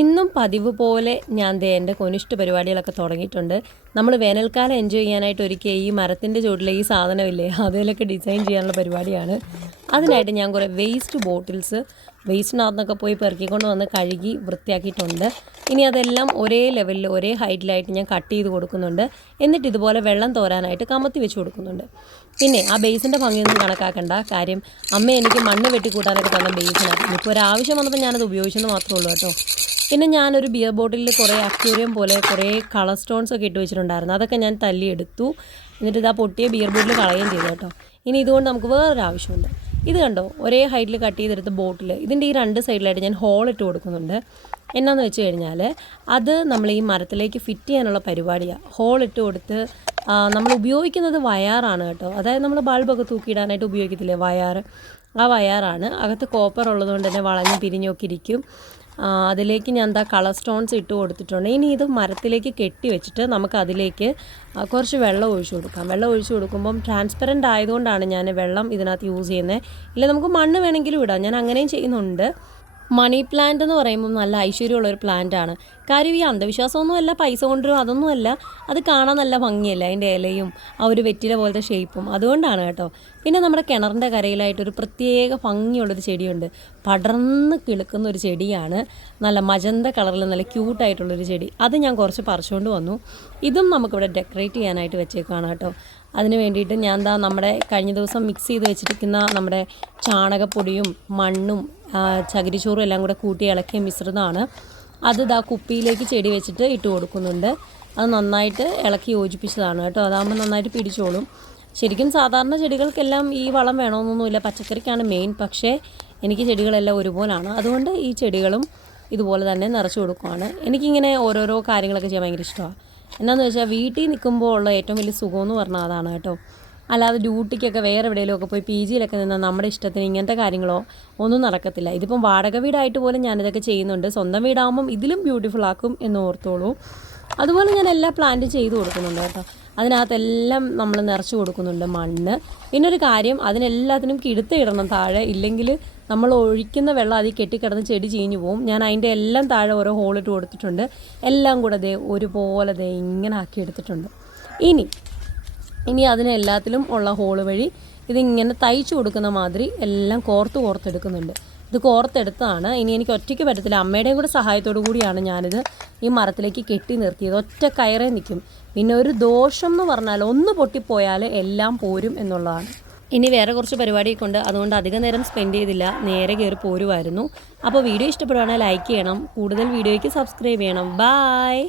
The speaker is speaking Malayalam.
ഇന്നും പതിവ് പോലെ ഞാൻ എൻ്റെ കൊനിഷ്ഠ പരിപാടികളൊക്കെ തുടങ്ങിയിട്ടുണ്ട്. നമ്മൾ വേനൽക്കാലം എൻജോയ് ചെയ്യാനായിട്ട് ഒരുക്കിയ ഈ മരത്തിൻ്റെ ചുവട്ടിലെ ഈ സാധനമില്ലേ, അതിലൊക്കെ ഡിസൈൻ ചെയ്യാനുള്ള പരിപാടിയാണ്. അതിനായിട്ട് ഞാൻ കുറേ വേസ്റ്റ് ബോട്ടിൽസ് വേസ്റ്റിനകത്തുനിന്നൊക്കെ പോയി പെറുക്കിക്കൊണ്ട് വന്ന് കഴുകി വൃത്തിയാക്കിയിട്ടുണ്ട്. ഇനി അതെല്ലാം ഒരേ ലെവലിൽ ഒരേ ഹൈറ്റിലായിട്ട് ഞാൻ കട്ട് ചെയ്ത് കൊടുക്കുന്നുണ്ട്. എന്നിട്ട് ഇതുപോലെ വെള്ളം തോരാനായിട്ട് കമത്തി വെച്ച് കൊടുക്കുന്നുണ്ട്. പിന്നെ ആ ബേസിൻ്റെ ഭംഗിയൊന്നും കണക്കാക്കണ്ട. കാര്യം അമ്മ എനിക്ക് മണ്ണ് വെട്ടിക്കൂട്ടാനൊക്കെ തന്ന ബേസിനാണ്. ഇപ്പോൾ ഒരാവശ്യം വന്നപ്പോൾ ഞാനത് ഉപയോഗിച്ചെന്ന് മാത്രമേ ഉള്ളൂ കേട്ടോ. പിന്നെ ഞാനൊരു ബിയർ ബോട്ടിലിൽ കുറേ അക്വേറിയം പോലെ കുറേ കളർ സ്റ്റോൺസ് ഒക്കെ ഇട്ട് വെച്ചിട്ടുണ്ടായിരുന്നു. അതൊക്കെ ഞാൻ തല്ലിയെടുത്തു. എന്നിട്ട് ഇതാ പൊട്ടിയ ബിയർ ബോട്ടിൽ കളയുകയും ചെയ്തു കേട്ടോ. ഇനി ഇതുകൊണ്ട് നമുക്ക് വേറൊരു ആവശ്യമുണ്ട്. ഇത് കണ്ടോ, ഒരേ ഹൈറ്റിൽ കട്ട് ചെയ്തെടുത്ത ബോട്ടിൽ, ഇതിൻ്റെ ഈ രണ്ട് സൈഡിലായിട്ട് ഞാൻ ഹോൾ ഇട്ട് കൊടുക്കുന്നുണ്ട്. എന്നാന്ന് വെച്ച് കഴിഞ്ഞാൽ അത് നമ്മൾ ഈ മരത്തിലേക്ക് ഫിറ്റ് ചെയ്യാനുള്ള പരിപാടിയാണ്. ഹോൾ ഇട്ട് കൊടുത്ത് നമ്മൾ ഉപയോഗിക്കുന്നത് വയറാണ് കേട്ടോ. അതായത് നമ്മൾ ബൾബൊക്കെ തൂക്കിയിടാനായിട്ട് ഉപയോഗിക്കത്തില്ലേ, വയർ. ആ വയറാണ്. അകത്ത് കോപ്പർ ഉള്ളതുകൊണ്ട് തന്നെ വളഞ്ഞ് പിരിഞ്ഞൊക്കെ ഇരിക്കും. അതിലേക്ക് ഞാൻ എന്താ കളർ സ്റ്റോൺസ് ഇട്ട് കൊടുത്തിട്ടുണ്ട്. ഇനി ഇത് മരത്തിലേക്ക് കെട്ടി വെച്ചിട്ട് നമുക്ക് അതിലേക്ക് കുറച്ച് വെള്ളം ഒഴിച്ചു കൊടുക്കാം. വെള്ളം ഒഴിച്ചു കൊടുക്കുമ്പം ട്രാൻസ്പെറൻ്റ് ആയതുകൊണ്ടാണ് ഞാൻ വെള്ളം ഇതിനകത്ത് യൂസ് ചെയ്യുന്നത്. ഇല്ല നമുക്ക് മണ്ണ് വേണമെങ്കിലും ഇടാം, ഞാൻ അങ്ങനെയും ചെയ്യുന്നുണ്ട്. മണി പ്ലാന്റ് എന്ന് പറയുമ്പോൾ നല്ല ഐശ്വര്യമുള്ളൊരു പ്ലാന്റാണ്. കാര്യം ഈ അന്ധവിശ്വാസമൊന്നുമല്ല, പൈസ കൊണ്ടുവരും അതൊന്നുമല്ല. അത് കാണാൻ നല്ല ഭംഗിയല്ല, അതിൻ്റെ ഇലയും ആ ഒരു വെറ്റില പോലത്തെ ഷേപ്പും, അതുകൊണ്ടാണ് കേട്ടോ. പിന്നെ നമ്മുടെ കിണറിൻ്റെ കരയിലായിട്ടൊരു പ്രത്യേക ഭംഗിയുള്ളൊരു ചെടിയുണ്ട്. പടർന്ന് കിളുക്കുന്ന ഒരു ചെടിയാണ്. നല്ല മജന്ത കളറിൽ നല്ല ക്യൂട്ടായിട്ടുള്ളൊരു ചെടി. അത് ഞാൻ കുറച്ച് പറിച്ചുകൊണ്ട് വന്നു. ഇതും നമുക്കിവിടെ ഡെക്കറേറ്റ് ചെയ്യാനായിട്ട് വെച്ചേക്കാണ് കേട്ടോ. അതിന് വേണ്ടിയിട്ട് ഞാൻ നമ്മുടെ കഴിഞ്ഞ ദിവസം മിക്സ് ചെയ്ത് വെച്ചിരിക്കുന്ന നമ്മുടെ ചാണകപ്പൊടിയും മണ്ണും ചകിരിച്ചോറും എല്ലാം കൂടെ കൂട്ടി ഇളക്കിയ മിശ്രിതമാണ്. അത് കുപ്പിയിലേക്ക് ചെടി വെച്ചിട്ട് ഇട്ട് കൊടുക്കുന്നുണ്ട്. അത് നന്നായിട്ട് ഇളക്കി യോജിപ്പിച്ചതാണ് കേട്ടോ. അതാകുമ്പോൾ നന്നായിട്ട് പിടിച്ചോളും. ശരിക്കും സാധാരണ ചെടികൾക്കെല്ലാം ഈ വളം വേണമെന്നൊന്നുമില്ല, പച്ചക്കറിക്കാണ് മെയിൻ. പക്ഷേ എനിക്ക് ചെടികളെല്ലാം ഒരുപോലാണ്. അതുകൊണ്ട് ഈ ചെടികളും ഇതുപോലെ തന്നെ നിറച്ച് കൊടുക്കുവാണ്. എനിക്കിങ്ങനെ ഓരോരോ കാര്യങ്ങളൊക്കെ ചെയ്യാൻ ഭയങ്കര ഇഷ്ടമാണ്. എന്നാന്ന് വെച്ചാൽ വീട്ടിൽ നിൽക്കുമ്പോൾ ഉള്ള ഏറ്റവും വലിയ സുഖമെന്ന് പറഞ്ഞാൽ അതാണ് കേട്ടോ. അല്ലാതെ ഡ്യൂട്ടിക്കൊക്കെ വേറെ എവിടെയെങ്കിലുമൊക്കെ പോയി പി ജിയിലൊക്കെ നിന്നാൽ നമ്മുടെ ഇഷ്ടത്തിന് ഇങ്ങനത്തെ കാര്യങ്ങളോ ഒന്നും നടക്കത്തില്ല. ഇതിപ്പം വാടക വീടായിട്ട് പോലും ഞാനിതൊക്കെ ചെയ്യുന്നുണ്ട്. സ്വന്തം വീടാകുമ്പം ഇതിലും ബ്യൂട്ടിഫുൾ ആക്കും എന്ന് ഓർത്തോളൂ. അതുപോലെ ഞാൻ എല്ലാ പ്ലാന്റും ചെയ്ത് കൊടുക്കുന്നുണ്ട് കേട്ടോ. അതിനകത്തെല്ലാം നമ്മൾ നിറച്ച് കൊടുക്കുന്നുണ്ട് മണ്ണ്. പിന്നൊരു കാര്യം, അതിനെല്ലാത്തിനും കിടുത്ത ഇടണം താഴെ. ഇല്ലെങ്കിൽ നമ്മൾ ഒഴിക്കുന്ന വെള്ളം അതിൽ കെട്ടിക്കിടന്ന് ചെടി ചീഞ്ഞു പോവും. ഞാൻ അതിൻ്റെ എല്ലാം താഴെ ഓരോ ഹോളിട്ട് കൊടുത്തിട്ടുണ്ട്. എല്ലാം കൂടെ ഒരുപോലെ ഇങ്ങനെ ആക്കി എടുത്തിട്ടുണ്ട്. ഇനി അതിനെല്ലാത്തിലും ഉള്ള ഹോള് വഴി ഇതിങ്ങനെ തയ്ച്ചു കൊടുക്കുന്ന മാതിരി എല്ലാം കോർത്തെടുക്കുന്നുണ്ട്. ഇത് കോർത്തെടുത്തതാണ്. ഇനി എനിക്ക് ഒറ്റയ്ക്ക് പറ്റത്തില്ല, അമ്മയുടെയും കൂടെ സഹായത്തോടു കൂടിയാണ് ഞാനിത് ഈ മരത്തിലേക്ക് കെട്ടി നിർത്തിയത്. ഒറ്റ കയറേ നിൽക്കും. പിന്നെ ഒരു ദോഷം എന്ന് പറഞ്ഞാൽ ഒന്ന് പൊട്ടിപ്പോയാൽ എല്ലാം പോരും എന്നുള്ളതാണ്. ഇനി വേറെ കുറച്ച് പരിപാടിയൊക്കെ ഉണ്ട്, അതുകൊണ്ട് അധികം നേരം സ്പെൻഡ് ചെയ്തില്ല, നേരെ കയറി പോരുമായിരുന്നു. അപ്പോൾ വീഡിയോ ഇഷ്ടപ്പെടുവാണെങ്കിൽ ലൈക്ക് ചെയ്യണം, കൂടുതൽ വീഡിയോയ്ക്ക് സബ്സ്ക്രൈബ് ചെയ്യണം. ബായ്.